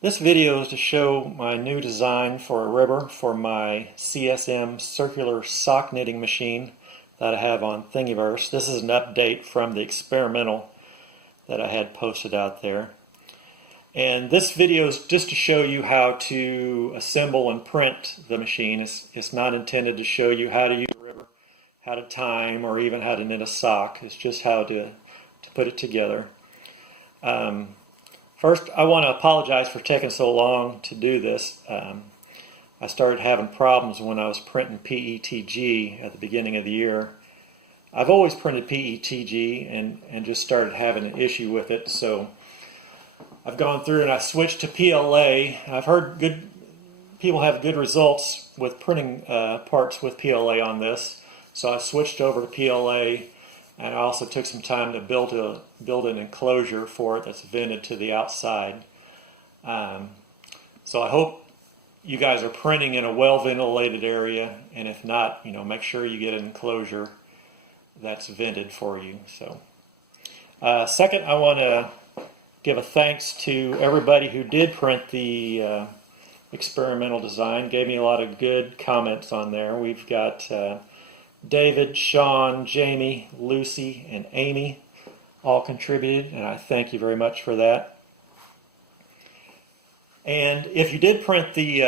This video is to show my new design for a ribber for my CSM circular sock knitting machine that I have on Thingiverse. This is an update from the experimental that I had posted out there. And this video is just to show you how to assemble and print the machine. It's not intended to show you how to use a ribber, how to time, or even how to knit a sock. It's just how to put it together. First, I want to apologize for taking so long to do this. I started having problems when I was printing PETG at the beginning of the year. I've always printed PETG and just started having an issue with it, so I've gone through and I switched to PLA. I've heard good people have good results with printing parts with PLA on this, so I switched over to PLA. And I also took some time to build an enclosure for it that's vented to the outside. So I hope you guys are printing in a well-ventilated area, and if not, make sure you get an enclosure that's vented for you. So, second, I want to give a thanks to everybody who did print the experimental design. Gave me a lot of good comments on there. We've got David, Sean, Jamie, Lucy, and Amy all contributed, and I thank you very much for that. And if you did print the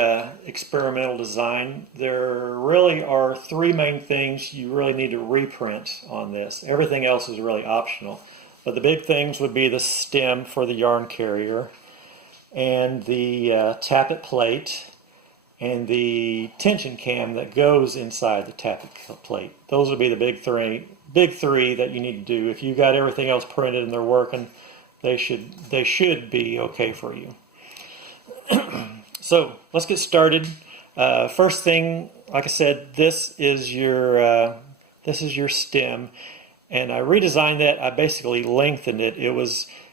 experimental design, there really are three main things you really need to reprint on this. Everything else is really optional. But the big things would be the stem for the yarn carrier, and the Tapit Plate, and the tension cam that goes inside the Tapit Plate. Those would be the big three that you need to do. If you got everything else printed and they're working, they should be okay for you. So let's get started. First thing, like I said, this is your stem, and I redesigned that. I basically lengthened it.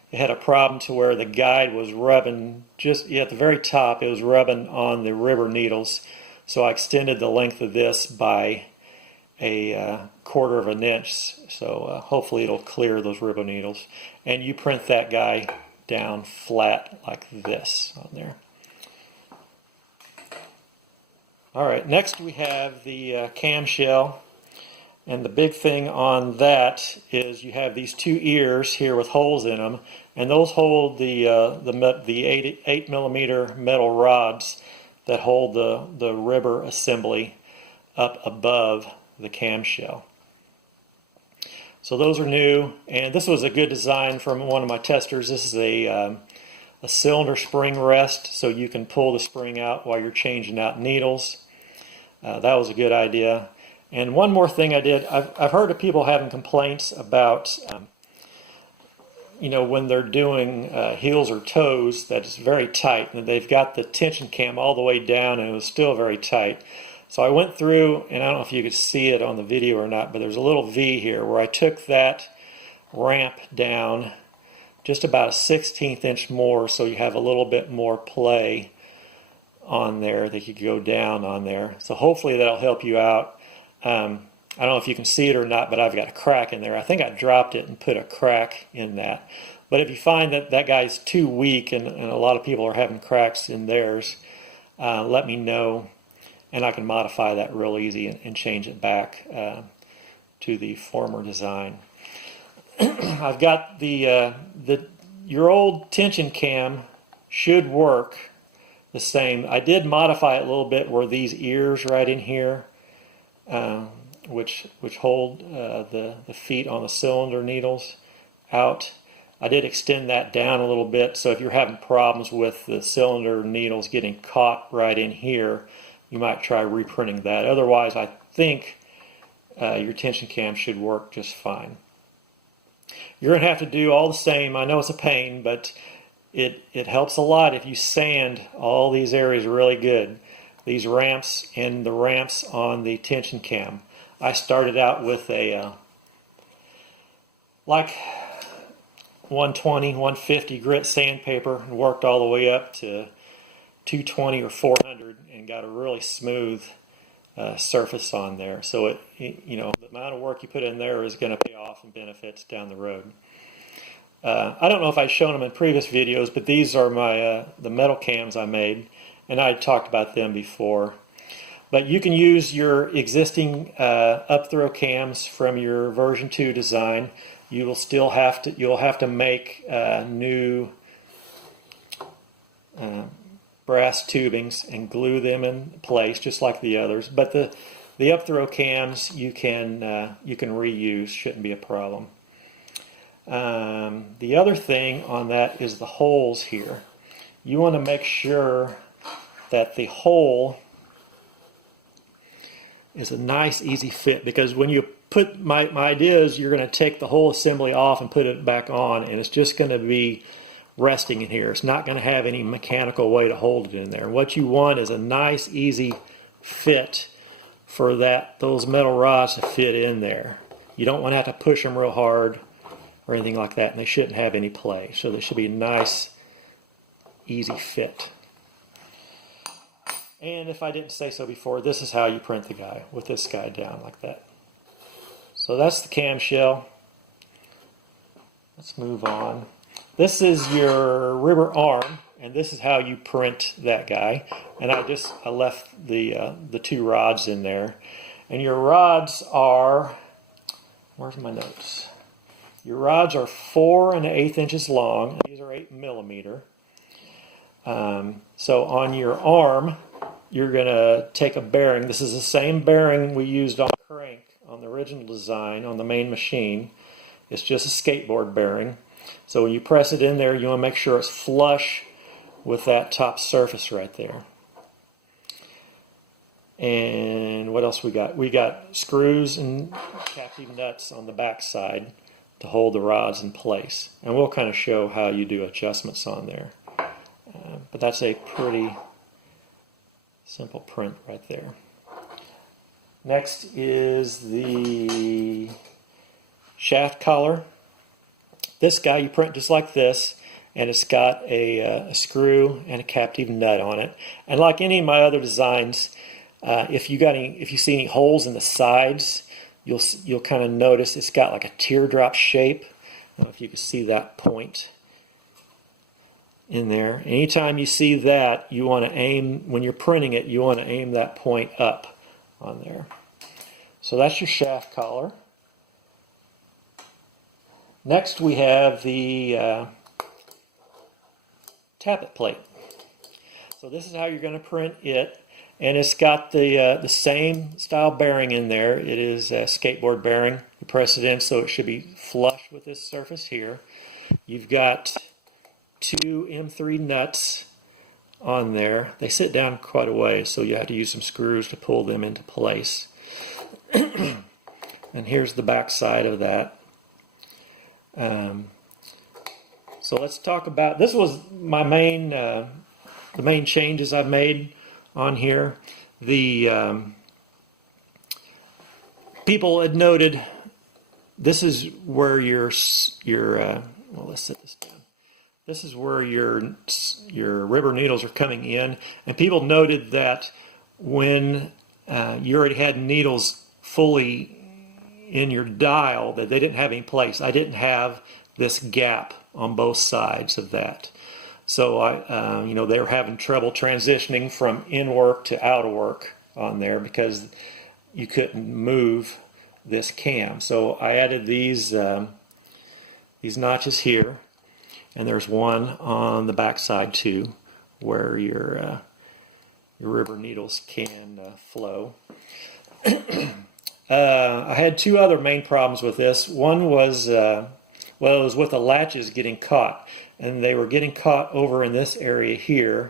It had a problem to where the guide was rubbing just at the very top. It was rubbing on the ribber needles, so I extended the length of this by a quarter of an inch. So hopefully it'll clear those ribber needles. And you print that guy down flat like this on there. All right, next we have the camshell. And the big thing on that is you have these two ears here with holes in them, and those hold the 8mm metal rods that hold the ribber assembly up above the camshell. So those are new, and this was a good design from one of my testers. This is a cylinder spring rest, so you can pull the spring out while you're changing out needles. That was a good idea. And one more thing I did, I've heard of people having complaints about, when they're doing heels or toes, that it's very tight, and they've got the tension cam all the way down and it was still very tight. So I went through, and I don't know if you could see it on the video or not, but there's a little V here where I took that ramp down just about a 1/16 inch more, so you have a little bit more play on there that you could go down on there. So hopefully that'll help you out. I don't know if you can see it or not, but I've got a crack in there. I think I dropped it and put a crack in that. But if you find that that guy's too weak and a lot of people are having cracks in theirs, let me know, and I can modify that real easy and change it back to the former design. I've got your old tension cam should work the same. I did modify it a little bit where these ears right in here, which hold the feet on the cylinder needles out. I did extend that down a little bit, so if you're having problems with the cylinder needles getting caught right in here, you might try reprinting that. Otherwise, I think your tension cam should work just fine. You're going to have to do all the same. I know it's a pain, but it helps a lot if you sand all these areas really good. These ramps and the ramps on the tension cam. I started out with a like 120, 150 grit sandpaper and worked all the way up to 220 or 400 and got a really smooth surface on there. So the amount of work you put in there is going to pay off and benefits down the road. I don't know if I've shown them in previous videos, but these are my the metal cams I made, and I talked about them before. But you can use your existing up-throw cams from your version 2 design. You'll have to make new brass tubings and glue them in place just like the others. But the up-throw cams you can reuse, shouldn't be a problem. The other thing on that is the holes here. You want to make sure that the hole is a nice easy fit, because when you put, my idea is you're going to take the whole assembly off and put it back on, and it's just going to be resting in here. It's not going to have any mechanical way to hold it in there. What you want is a nice easy fit for those metal rods to fit in there. You don't want to have to push them real hard or anything like that, and they shouldn't have any play. So they should be a nice easy fit. And if I didn't say so before, this is how you print the guy, with this guy down like that. So that's the cam shell. Let's move on. This is your rubber arm, and this is how you print that guy. And I left the 2 rods in there. And your rods are, where's my notes? Your rods are 4 1/8 inches long. These are 8 millimeter. So on your arm, you're going to take a bearing. This is the same bearing we used on the crank on the original design on the main machine. It's just a skateboard bearing. So when you press it in there, you want to make sure it's flush with that top surface right there. And what else we got? We got screws and captive nuts on the back side to hold the rods in place. And we'll kind of show how you do adjustments on there. But that's a pretty simple print right there. Next is the shaft collar. This guy you print just like this, and it's got a screw and a captive nut on it. And like any of my other designs, if you see any holes in the sides, you'll kind of notice it's got like a teardrop shape. I don't know if you can see that point in there. Anytime you see that, you want to aim, when you're printing it, you want to aim that point up on there. So that's your shaft collar. Next we have the Tapit Plate. So this is how you're going to print it, and it's got the same style bearing in there. It is a skateboard bearing. You press it in so it should be flush with this surface here. You've got 2 M3 nuts on there. They sit down quite a way, so you have to use some screws to pull them into place. And here's the back side of that. So let's talk about, this was my main, the main changes I've made on here. The people had noted this is where your well, let's set this down. This is where your rubber needles are coming in, and people noted that when you already had needles fully in your dial, that they didn't have any place. I didn't have this gap on both sides of that, so they were having trouble transitioning from in work to out of work on there because you couldn't move this cam. So I added these notches here. And there's one on the back side too, where your rubber needles can flow. I had 2 other main problems with this. One was, well, it was with the latches getting caught, and they were getting caught over in this area here.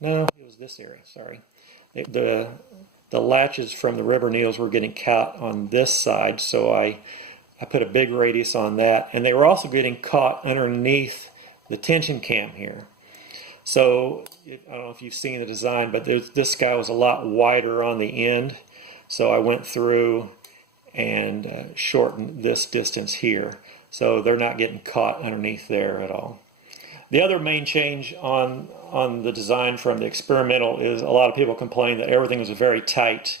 No, it was this area. Sorry, the latches from the rubber needles were getting caught on this side, so I put a big radius on that, and they were also getting caught underneath the tension cam here. So I don't know if you've seen the design, but this guy was a lot wider on the end, so I went through and shortened this distance here, so they're not getting caught underneath there at all. The other main change on the design from the experimental is a lot of people complained that everything was very tight.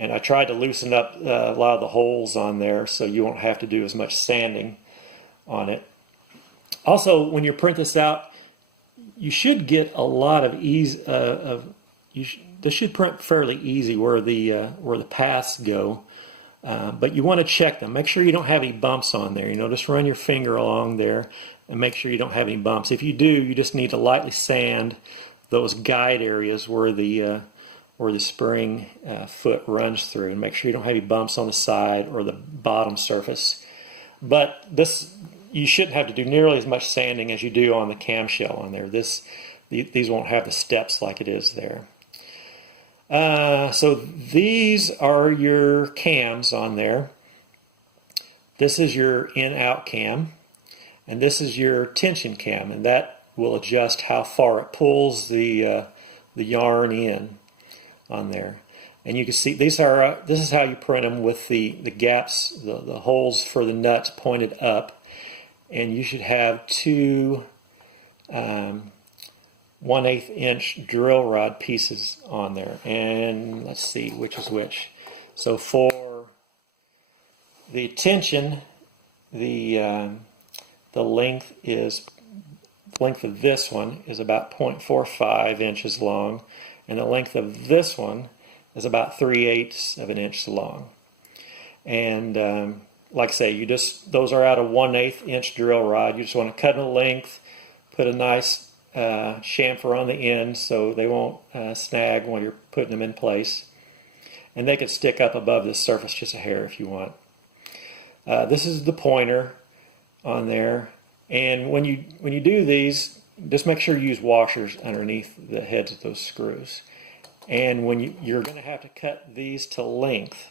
And I tried to loosen up a lot of the holes on there so you won't have to do as much sanding on it. Also, when you print this out, you should get a lot of ease. This should print fairly easy where the paths go. But you want to check them. Make sure you don't have any bumps on there. Just run your finger along there and make sure you don't have any bumps. If you do, you just need to lightly sand those guide areas where the spring foot runs through, and make sure you don't have any bumps on the side or the bottom surface. But you shouldn't have to do nearly as much sanding as you do on the camshell on there. These won't have the steps like it is there. So these are your cams on there. This is your in-out cam, and this is your tension cam, and that will adjust how far it pulls the yarn in on there. And you can see this is how you print them with the gaps, the holes for the nuts pointed up, and you should have two 1/8 inch drill rod pieces on there. And let's see which is which. So for the tension, the length of this one is about 0.45 inches long, and the length of this one is about 3/8 of an inch long. And like I say, those are out of 1/8 inch drill rod. You just want to cut in a length, put a nice chamfer on the end so they won't snag while you're putting them in place, and they can stick up above the surface just a hair if you want. This is the pointer on there, and when you do these, just make sure you use washers underneath the heads of those screws. And when you're going to have to cut these to length,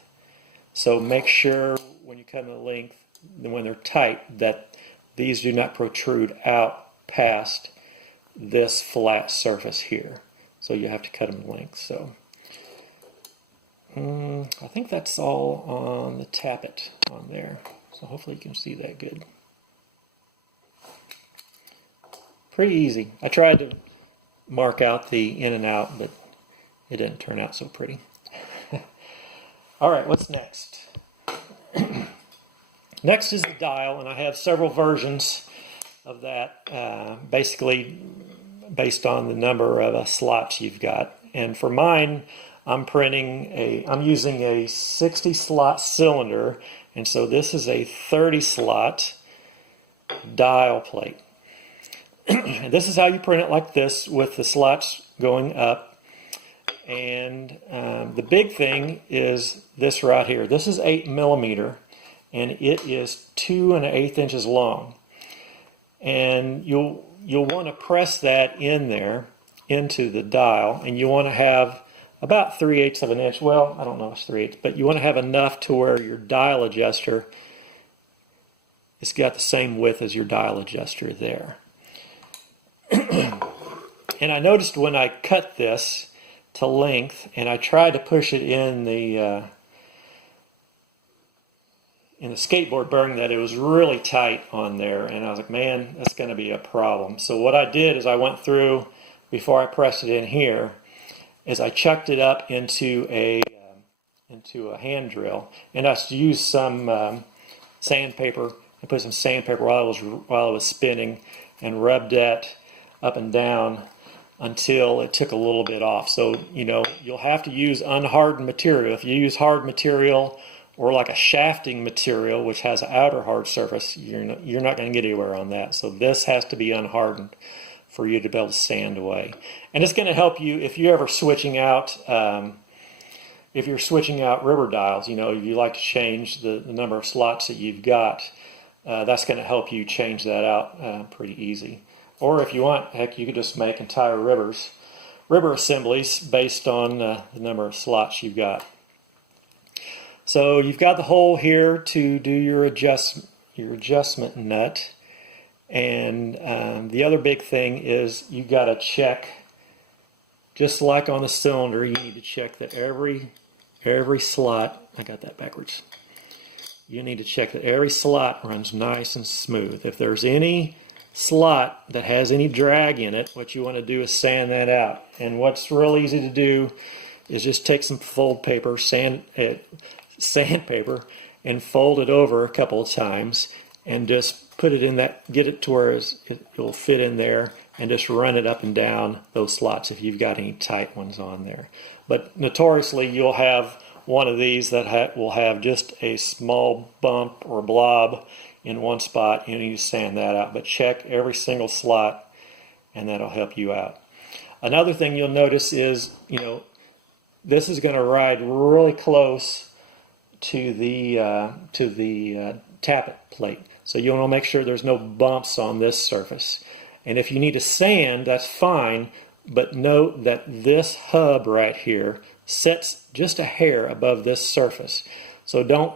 so make sure when you cut them to length, when they're tight, that these do not protrude out past this flat surface here. So you have to cut them in length. So I think that's all on the Tapit on there. So hopefully you can see that good. Pretty easy. I tried to mark out the in and out, but it didn't turn out so pretty. All right, what's next? Next is the dial, and I have several versions of that, basically based on the number of slots you've got. And for mine, I'm using a 60 slot cylinder, and so this is a 30 slot dial plate. And this is how you print it, like this, with the slots going up. And the big thing is this right here. This is 8mm, and it is 2 1/8 inches long. And you'll want to press that in there into the dial, and you want to have about 3/8 of an inch. Well, I don't know if it's 3/8, but you want to have enough to where your dial adjuster, it's got the same width as your dial adjuster there. And I noticed when I cut this to length, and I tried to push it in the skateboard bearing, that it was really tight on there, and I was like, man, that's going to be a problem. So what I did is I went through, before I pressed it in here, is I chucked it up into a hand drill, and I used some sandpaper. I put some sandpaper while I was spinning, and rubbed that up and down until it took a little bit off. So you'll have to use unhardened material. If you use hard material, or like a shafting material which has an outer hard surface, you're not going to get anywhere on that. So this has to be unhardened for you to be able to sand away. And it's going to help you if you're ever switching out, if you're switching out river dials, if you like to change the number of slots that you've got, that's going to help you change that out pretty easy. Or if you want, heck, you could just make entire river assemblies based on the number of slots you've got. So you've got the hole here to do your adjustment nut, and the other big thing is you've got to check, just like on the cylinder, you need to check that every slot, I got that backwards, you need to check that every slot runs nice and smooth. If there's any slot that has any drag in it, what you want to do is sand that out. And what's real easy to do is just take some fold paper, sandpaper, and fold it over a couple of times, and just put it in that, get it to where it'll fit in there, and just run it up and down those slots if you've got any tight ones on there. But notoriously, you'll have one of these that will have just a small bump or blob in one spot. You need to sand that out, but check every single slot, and that'll help you out. Another thing you'll notice is, this is going to ride really close to the Tapit plate. So you want to make sure there's no bumps on this surface. And if you need to sand, that's fine, but note that this hub right here sets just a hair above this surface. So don't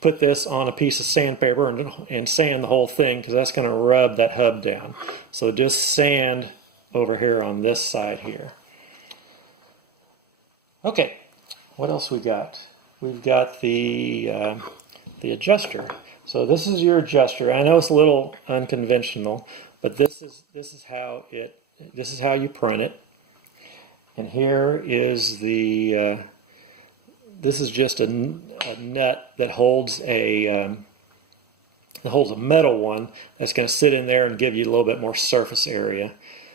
put this on a piece of sandpaper and sand the whole thing, because that's going to rub that hub down. So just sand over here on this side here. Okay, what else we got? We've got the adjuster. So this is your adjuster. I know it's a little unconventional, but this is how you print it. And here is the this is just a nut that holds a metal one that's going to sit in there and give you a little bit more surface area,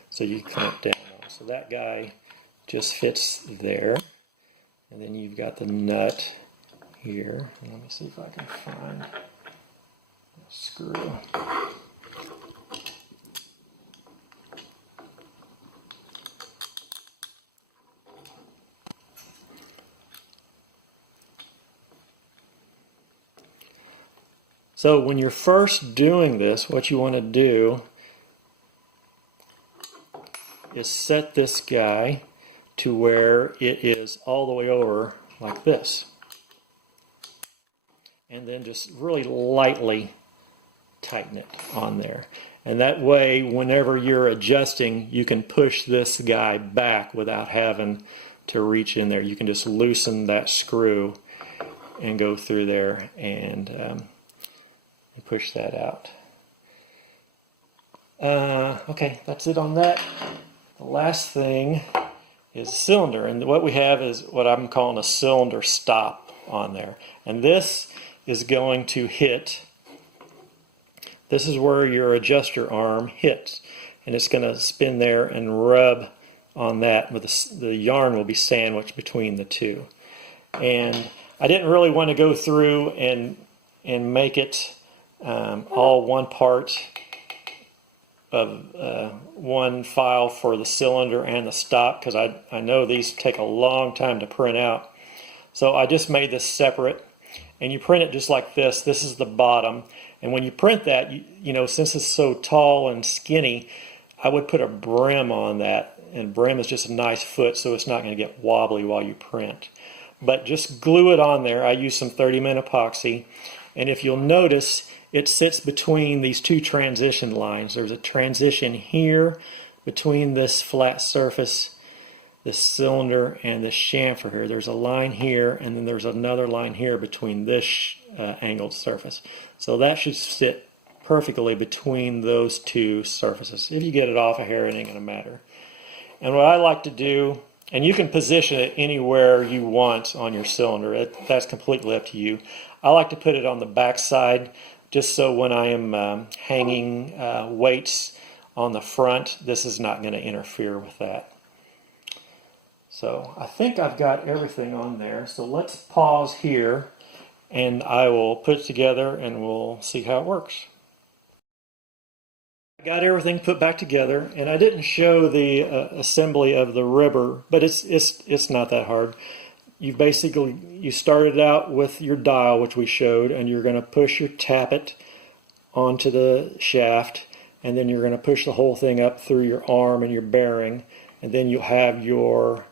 so you clamp down on. So that guy just fits there, and then you've got the nut here. Let me see if I can find a screw. So when you're first doing this, what you want to do is set this guy to where it is all the way over like this. And then just really lightly tighten it on there. And that way, whenever you're adjusting, you can push this guy back without having to reach in there. You can just loosen that screw and go through there and push that out. Okay, that's it on that. The last thing is a cylinder, and what we have is what I'm calling a cylinder stop on there. And this is going to hit, this is where your adjuster arm hits, and it's going to spin there and rub on that, with the yarn will be sandwiched between the two. And I didn't really want to go through and make it all one part of one file for the cylinder and the stop, because I know these take a long time to print out. So I just made this separate, and you print it just like this. This is the bottom, and when you print that, you know, since it's so tall and skinny, I would put a brim on that, and brim is just a nice foot, so it's not going to get wobbly while you print. But just glue it on there. I use some 30-min epoxy, and if you'll notice, it sits between these two transition lines. There's a transition here between this flat surface, this cylinder, and this chamfer here. There's a line here, and then there's another line here between this angled surface. So that should sit perfectly between those two surfaces. If you get it off a hair, it ain't going to matter. And what I like to do, and you can position it anywhere you want on your cylinder. That's completely up to you. I like to put it on the back side, just so when I am hanging weights on the front, this is not going to interfere with that. So I think I've got everything on there. So let's pause here, and I will put it together, and we'll see how it works. I got everything put back together, and I didn't show the assembly of the ribber, but it's not that hard. You started out with your dial, which we showed, and you're going to push your tappet onto the shaft, and then you're going to push the whole thing up through your arm and your bearing, and then you'll have your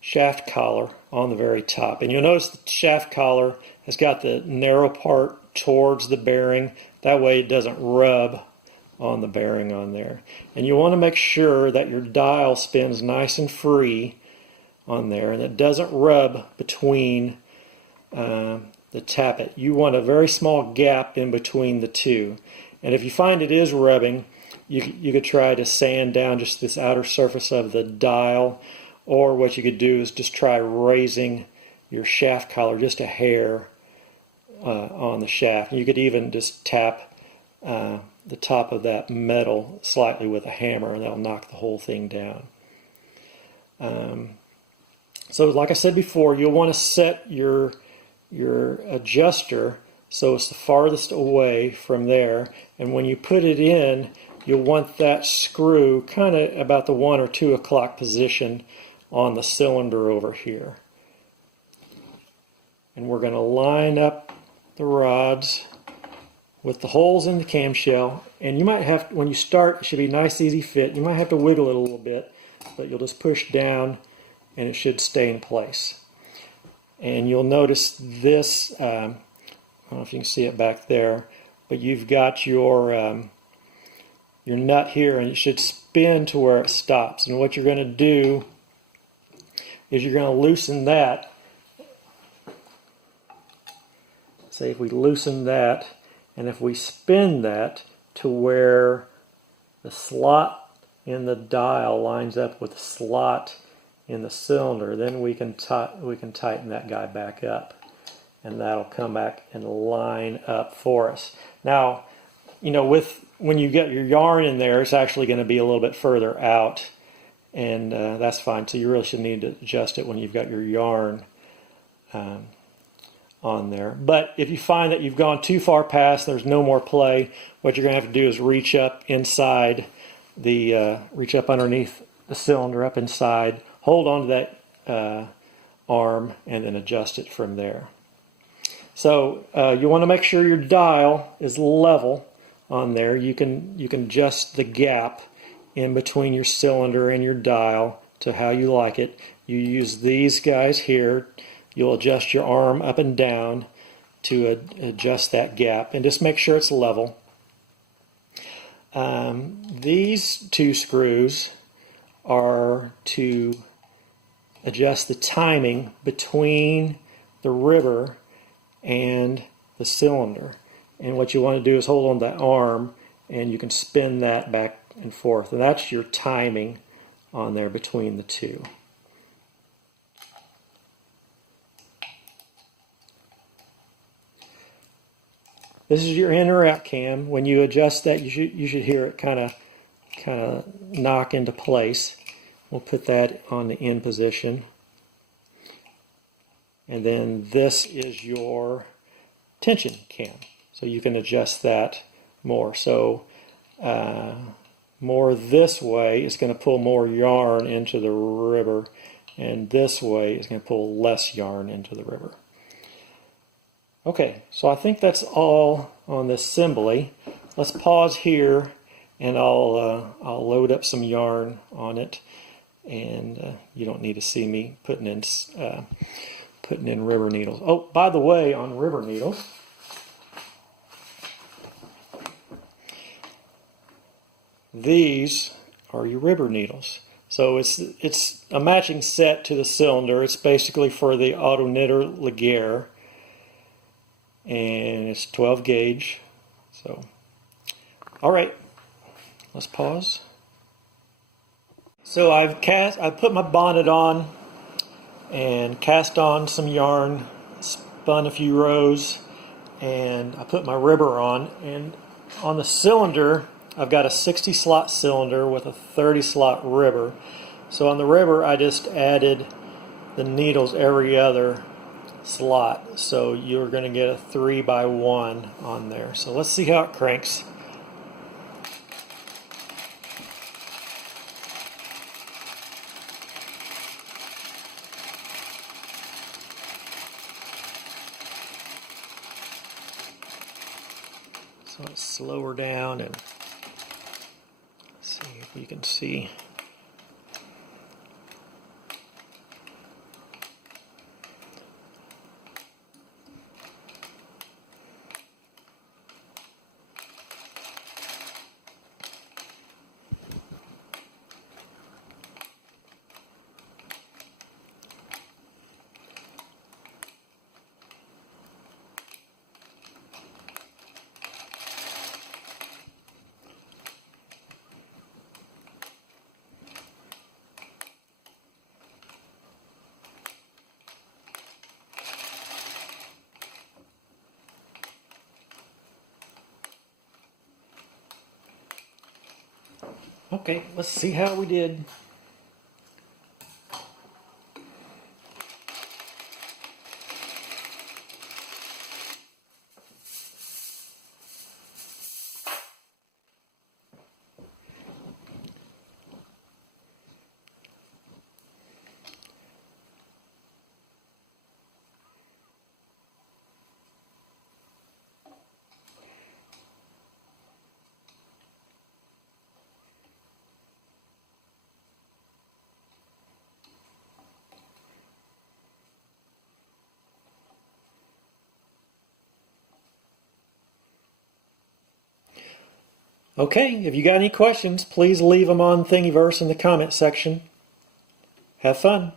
shaft collar on the very top. And you'll notice the shaft collar has got the narrow part towards the bearing. That way it doesn't rub on the bearing on there. And you want to make sure that your dial spins nice and free on there, and it doesn't rub between the tappet. You want a very small gap in between the two. And if you find it is rubbing, you could try to sand down just this outer surface of the dial, or what you could do is just try raising your shaft collar just a hair on the shaft. You could even just tap the top of that metal slightly with a hammer, and that'll knock the whole thing down. So like I said before, you'll want to set your adjuster so it's the farthest away from there, and when you put it in, you'll want that screw kind of about the 1 or 2 o'clock position on the cylinder over here. And we're going to line up the rods with the holes in the camshell, and you might have, when you start, it should be a nice easy fit. You might have to wiggle it a little bit, but you'll just push down and it should stay in place. And you'll notice this, I don't know if you can see it back there, but you've got your nut here, and it should spin to where it stops. And what you're going to do is you're going to loosen that. Say if we loosen that, and if we spin that to where the slot in the dial lines up with the slot in the cylinder, then we can tighten that guy back up, and that'll come back and line up for us. Now, you know, when you get your yarn in there, it's actually going to be a little bit further out, and that's fine. So you really should need to adjust it when you've got your yarn on there. But if you find that you've gone too far past, there's no more play, what you're going to have to do is reach up inside the, reach up underneath the cylinder, up inside, hold on to that arm, and then adjust it from there. So you want to make sure your dial is level on there. You can adjust the gap in between your cylinder and your dial to how you like it. You use these guys here. You'll adjust your arm up and down to adjust that gap, and just make sure it's level. These 2 screws are to adjust the timing between the ribber and the cylinder. And what you want to do is hold on that arm, and you can spin that back and forth. And that's your timing on there between the 2. This is your in or out cam. When you adjust that, you should hear it kind of knock into place. We'll put that on the in position. And then this is your tension cam. So you can adjust that more. So more this way is going to pull more yarn into the ribber, and this way is going to pull less yarn into the ribber. Okay, so I think that's all on this assembly. Let's pause here, and I'll load up some yarn on it, and you don't need to see me putting in ribber needles. Oh, by the way, on ribber needles, these are your ribber needles. So it's a matching set to the cylinder. It's basically for the Auto Knitter Laguerre, and it's 12 gauge. So, all right, let's pause. So I've put my bonnet on and cast on some yarn, spun a few rows, and I put my ribber on. And on the cylinder, I've got a 60 slot cylinder with a 30 slot ribber. So on the ribber, I just added the needles every other slot. So you're going to get a 3x1 on there. So let's see how it cranks. So let's slow her down and see if you can see. Okay, let's see how we did. Okay, if you got any questions, please leave them on Thingiverse in the comment section. Have fun.